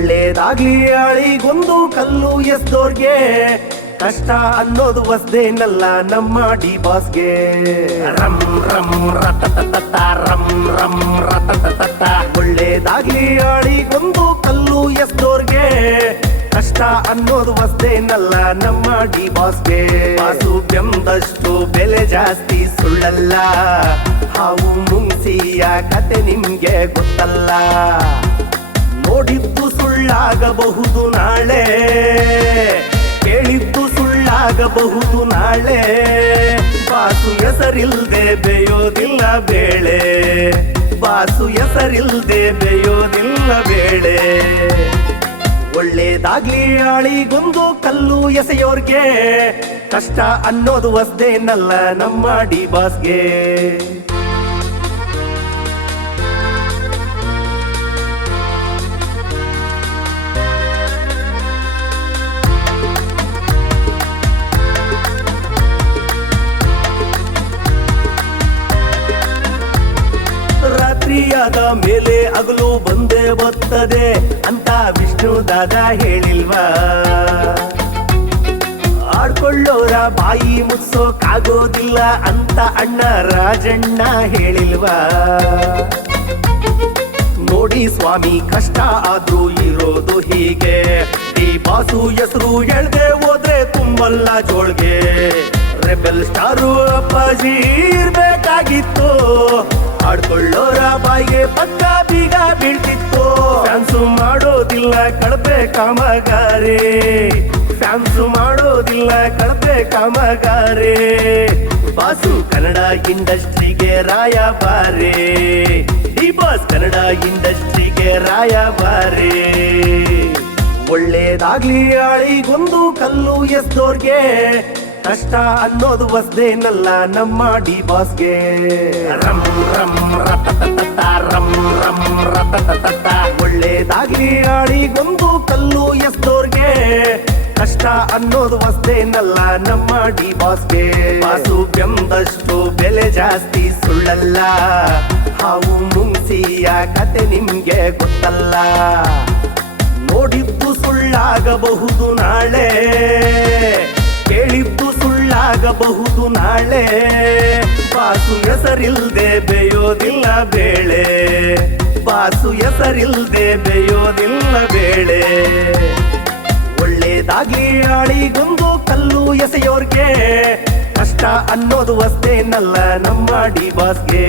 ಒಳ್ಳೇದಾಗ್ಲಿ ಆಳಿಗೊಂದು ಕಲ್ಲು ಎಸ್ದೋರ್ಗೆ ಕಷ್ಟ ಅನ್ನೋದು ವಸ್ದೇನಲ್ಲ ನಮ್ಮ ಡಿ ಬಾಸ್ಗೆ. ರಂ ರಂ ರತತತ ರಂ ರಂ ರತತತ ಒಳ್ಳೇದಾಗ್ಲಿ ಆಳಿಗೊಂದು ಕಲ್ಲು ಎಸ್ದೋರ್ಗೆ ಕಷ್ಟ ಅನ್ನೋದು ವಸ್ದೇನಲ್ಲ ನಮ್ಮ ಡಿ ಬಾಸ್ಗೆ. ಬಾಸು ಬೆಂದಷ್ಟು ಬೆಲೆ ಜಾಸ್ತಿ ಸುಳ್ಳಲ್ಲ, ಹಾವು ಮುಂಗ್ಸಿಯ ಕತೆ ನಿಮ್ಗೆ ಗೊತ್ತಲ್ಲ. ನೋಡಿದ್ದು ಸುಳ್ಳಾಗಬಹುದು ನಾಳೆ, ಕೇಳಿದ್ದು ಸುಳ್ಳಾಗಬಹುದು ನಾಳೆ. ಬಾಸು ಹೆಸರಿಲ್ದೆ ಬೇಯೋದಿಲ್ಲ ಬೇಳೆ, ಬಾಸು ಹೆಸರಿಲ್ದೆ ಬೇಯೋದಿಲ್ಲ ಬೇಳೆ. ಒಳ್ಳೇದಾಗ್ಲಿ ಆಳಿಗೊಂದು ಕಲ್ಲು ಎಸೆಯೋರ್ಗೆ ಕಷ್ಟ ಅನ್ನೋದು ವಸ್ದೇನಲ್ಲ ನಮ್ಮ ಡಿ ಬಾಸ್ಗೆ. ರಾತ್ರಿಯಾದ ಮೇಲೆ ಹಗಲು ಬಂದೇ ಬರ್ತದೆ ಅಂತ ವಿಷ್ಣು ದಾದ ಹೇಳಿಲ್ವಾ? ಆಡ್ಕೊಳ್ಳೋರ ಬಾಯಿ ಮುಚ್ಚೋಕಾಗೋದಿಲ್ಲ ಅಂತ ಅಣ್ಣ ರಾಜಣ್ಣ ಹೇಳಿಲ್ವಾ? ನೋಡಿ ಸ್ವಾಮಿ ಕಷ್ಟ ಆದ್ರೂ ಇರೋದು ಹೀಗೆ, ಡಿ ಬಾಸು ಹೆಸರು ಹೇಳ್ದೆ ಹೋದ್ರೆ ತುಂಬಲ್ಲ ಜೋಳ್ಗೆ. ರೆಬೆಲ್ ಸ್ಟಾರು ಅಪ್ಪಾಜಿ ಇರ್ಬೇಕಾಗಿತ್ತು, ಆಡ್ಕೊಳ್ಳೋರ ಬಾಯಿಗೆ ಪಕ್ಕ ಬೀಗ ಬೀಳ್ತಿತ್ತು. ಫ್ಯಾನ್ಸು ಮಾಡೋದಿಲ್ಲ ಕಳಪೆ ಕಾಮಗಾರಿ, ಫ್ಯಾನ್ಸು ಮಾಡೋದಿಲ್ಲ ಕಳಪೆ ಕಾಮಗಾರಿ. ಬಾಸು ಕನ್ನಡ ಇಂಡಸ್ಟ್ರಿಗೆ ರಾಯಭಾರಿ, ಡಿ ಬಾಸ್ ಕನ್ನಡ ಇಂಡಸ್ಟ್ರಿಗೆ ರಾಯಭಾರಿ. ಒಳ್ಳೇದಾಗ್ಲಿ ಆಳಿಗೊಂದು ಕಲ್ಲು ಎಸ್ದೋರ್ಗೆ ಕಷ್ಟ ಅನ್ನೋದು ವಸ್ದೇನಲ್ಲ ನಮ್ಮ ಡಿ ಬಾಸ್ಗೆ. ರಂ ರಂ ರತತತ ರಂ ರಂ ರತತತ ಒಳ್ಳೇದಾಗ್ಲಿ ಆಳಿಗೊಂದು ಕಲ್ಲು ಎಸ್ದೋರ್ಗೆ ಕಷ್ಟ ಅನ್ನೋದು ವಸ್ದೇನಲ್ಲ ನಮ್ಮ ಡಿ ಬಾಸ್ಗೆ. ಬಾಸು ಬೆಂದಷ್ಟು ಬೆಲೆ ಜಾಸ್ತಿ ಸುಳ್ಳಲ್ಲ, ಹಾವು ಮುಂಗ್ಸಿಯ ಕತೆ ನಿಮ್ಗೆ ಗೊತ್ತಲ್ಲ. ನೋಡಿದ್ದು ಸುಳ್ಳಾಗಬಹುದು ನಾಳೆ, ಕೇಳಿದ್ದು ಸುಳ್ಳಾಗಬಹುದು ನಾಳೆ. ಬಾಸು ಹೆಸರಿಲ್ದೆ ಬೇಯೋದಿಲ್ಲ ಬೇಳೆ, ಬಾಸು ಹೆಸರಿಲ್ದೆ ಬೇಯೋದಿಲ್ಲ ಬೇಳೆ. ಒಳ್ಳೇದಾಗಿ ಆಳಿಗೊಂದು ಕಲ್ಲು ಎಸೆಯೋರ್ಗೆ ಕಷ್ಟ ಅನ್ನೋದು ವಸ್ದೇನಲ್ಲ ನಮ್ಮ ಡಿ ಬಾಸ್ಗೆ.